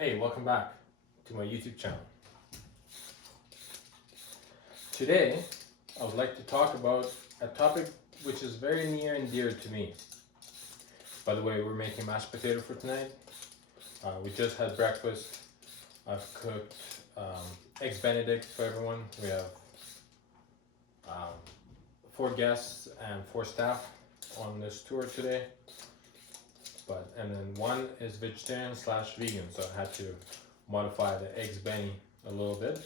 Hey, welcome back to my YouTube channel. Today, I would like to talk about a topic which is very near and dear to me. By the way, we're making mashed potato for tonight. We just had breakfast. I've cooked eggs Benedict for everyone. We have 4 guests and 4 staff on this tour today. And then one is vegetarian / vegan, so I had to modify the eggs Benny a little bit,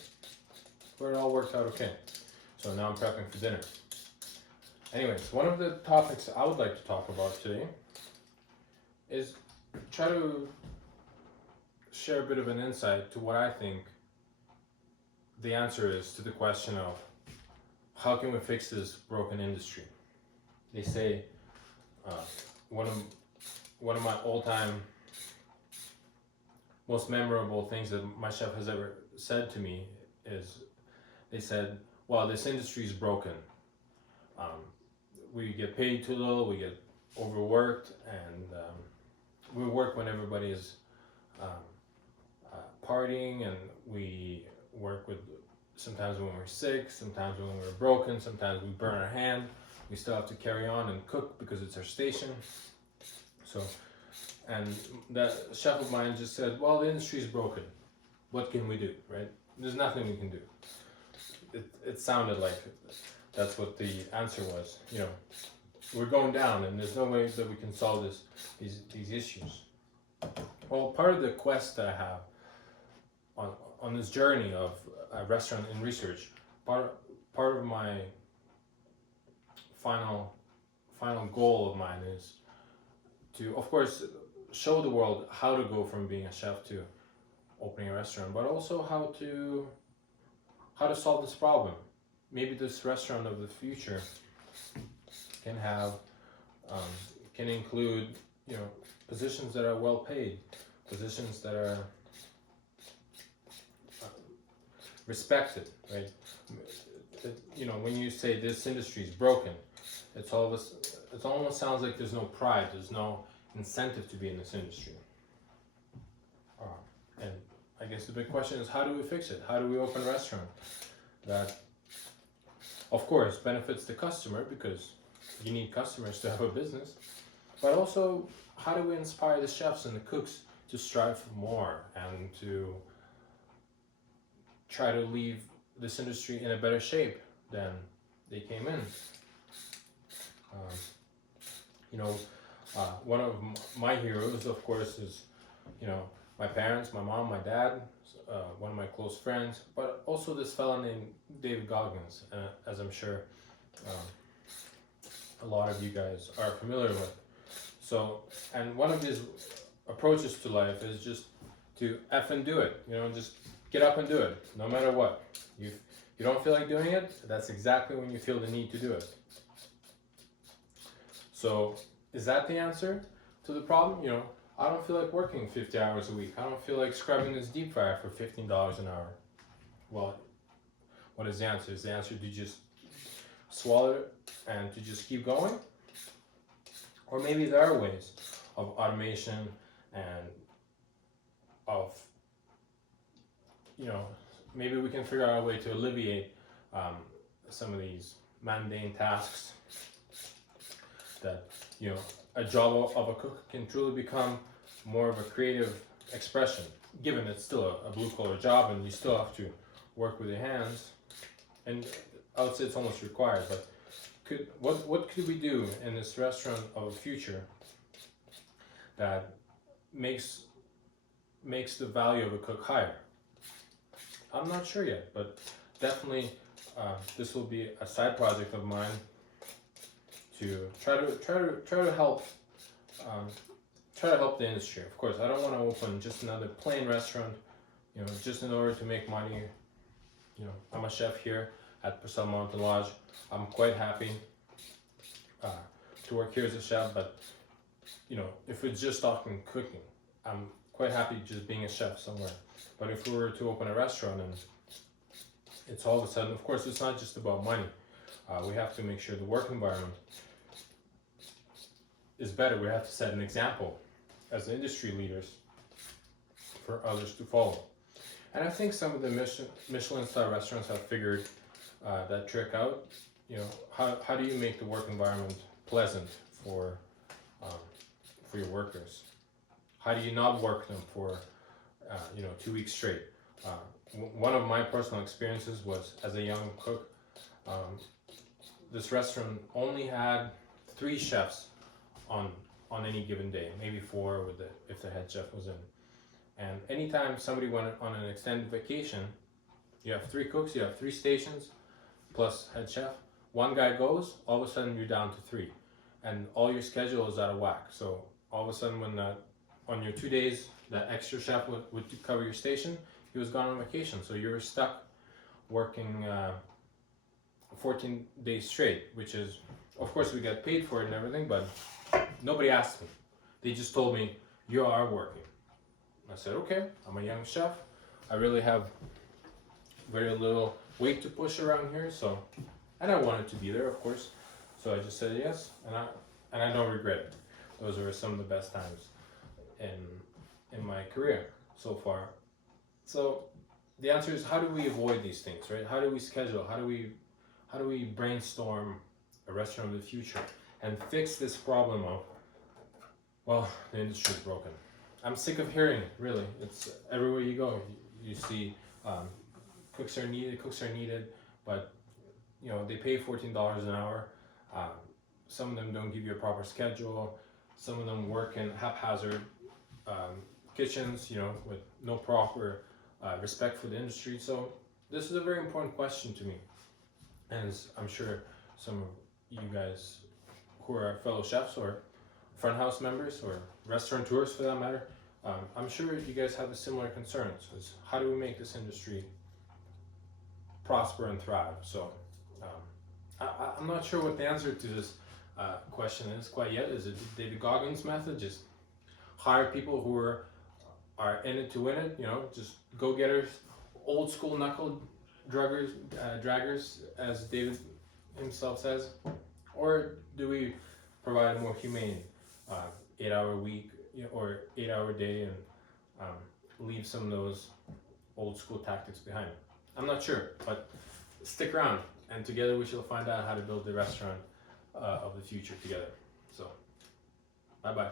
but it all worked out okay. So now I'm prepping for dinner. Anyways, one of the topics I would like to talk about today is try to share a bit of an insight to what I think the answer is to the question of how can we fix this broken industry. They say one of my all-time most memorable things that my chef has ever said to me is, they said, well, this industry is broken. We get paid too little, we get overworked, and we work when everybody is partying, and we work with sometimes when we're sick, sometimes when we're broken, sometimes we burn our hand. We still have to carry on and cook because it's our station. So, and that chef of mine just said, well, the industry is broken. What can we do, right? There's nothing we can do. It sounded like that's what the answer was. You know, we're going down and there's no way that we can solve these issues. Well, part of the quest that I have on this journey of restaurant and research, part of my final goal of mine is to, of course, show the world how to go from being a chef to opening a restaurant, but also how to solve this problem. Maybe this restaurant of the future can have can include, you know, positions that are well paid, positions that are respected, right? You know, when you say this industry is broken, it almost sounds like there's no pride, there's no incentive to be in this industry. And I guess the big question is, how do we fix it? How do we open a restaurant that, of course, benefits the customer, because you need customers to have a business, but also how do we inspire the chefs and the cooks to strive for more and to try to leave this industry in a better shape than they came in? You know, one of my heroes, of course, is, you know, my parents, my mom, my dad, one of my close friends, but also this fella named David Goggins, as I'm sure a lot of you guys are familiar with. So, and one of his approaches to life is just to F and do it. You know, just get up and do it, no matter what. You don't feel like doing it, that's exactly when you feel the need to do it. So, is that the answer to the problem? You know, I don't feel like working 50 hours a week. I don't feel like scrubbing this deep fryer for $15 an hour. Well, what is the answer? Is the answer to just swallow it and to just keep going? Or maybe there are ways of automation and of, you know, maybe we can figure out a way to alleviate some of these mundane tasks that, you know, a job of a cook can truly become more of a creative expression, given it's still a blue-collar job and you still have to work with your hands. And I would say it's almost required, but what could we do in this restaurant of the future that makes the value of a cook higher? I'm not sure yet, but definitely this will be a side project of mine to try to help the industry. Of course, I don't want to open just another plain restaurant, you know, just in order to make money. You know, I'm a chef here at Purcell Mountain Lodge. I'm quite happy to work here as a chef, but, you know, if we're just talking cooking, I'm quite happy just being a chef somewhere. But if we were to open a restaurant and it's all of a sudden, of course, it's not just about money. We have to make sure the work environment is better. We have to set an example as industry leaders for others to follow. And I think some of the Michelin star restaurants have figured that trick out. You know, how do you make the work environment pleasant for your workers? How do you not work them for 2 weeks straight? One of my personal experiences was as a young cook. This restaurant only had 3 chefs on any given day, maybe 4 if the head chef was in. And anytime somebody went on an extended vacation, you have 3 cooks, you have 3 stations, plus head chef. One guy goes, all of a sudden you're down to 3, and all your schedule is out of whack. So all of a sudden, when on your 2 days that extra chef would cover your station, he was gone on vacation. So you were stuck working 14 days straight, which is, of course, we got paid for it and everything, but nobody asked me. They just told me, you are working. I said, okay, I'm a young chef. I really have very little weight to push around here, and I wanted to be there, of course. So I just said yes, and I don't regret it. Those were some of the best times in my career so far. So the answer is, how do we avoid these things, right? How do we schedule? How do we brainstorm a restaurant of the future and fix this problem of, well, the industry is broken. I'm sick of hearing it, really. It's everywhere you go. You see cooks are needed, but they pay $14 an hour. Some of them don't give you a proper schedule. Some of them work in haphazard kitchens, with no proper respect for the industry. So this is a very important question to me, and I'm sure some of you guys who are fellow chefs or front house members or restaurateurs for that matter, I'm sure you guys have a similar concerns. Is how do we make this industry prosper and thrive? So I'm not sure what the answer to this question is quite yet. Is it David Goggins' method? Just hire people who are in it to win it, just go-getters, old school knuckle draggers, as David himself says? Or do we provide a more humane 8-hour week or 8-hour day and leave some of those old school tactics behind? I'm not sure, but stick around, and together we shall find out how to build the restaurant of the future together. So, bye-bye.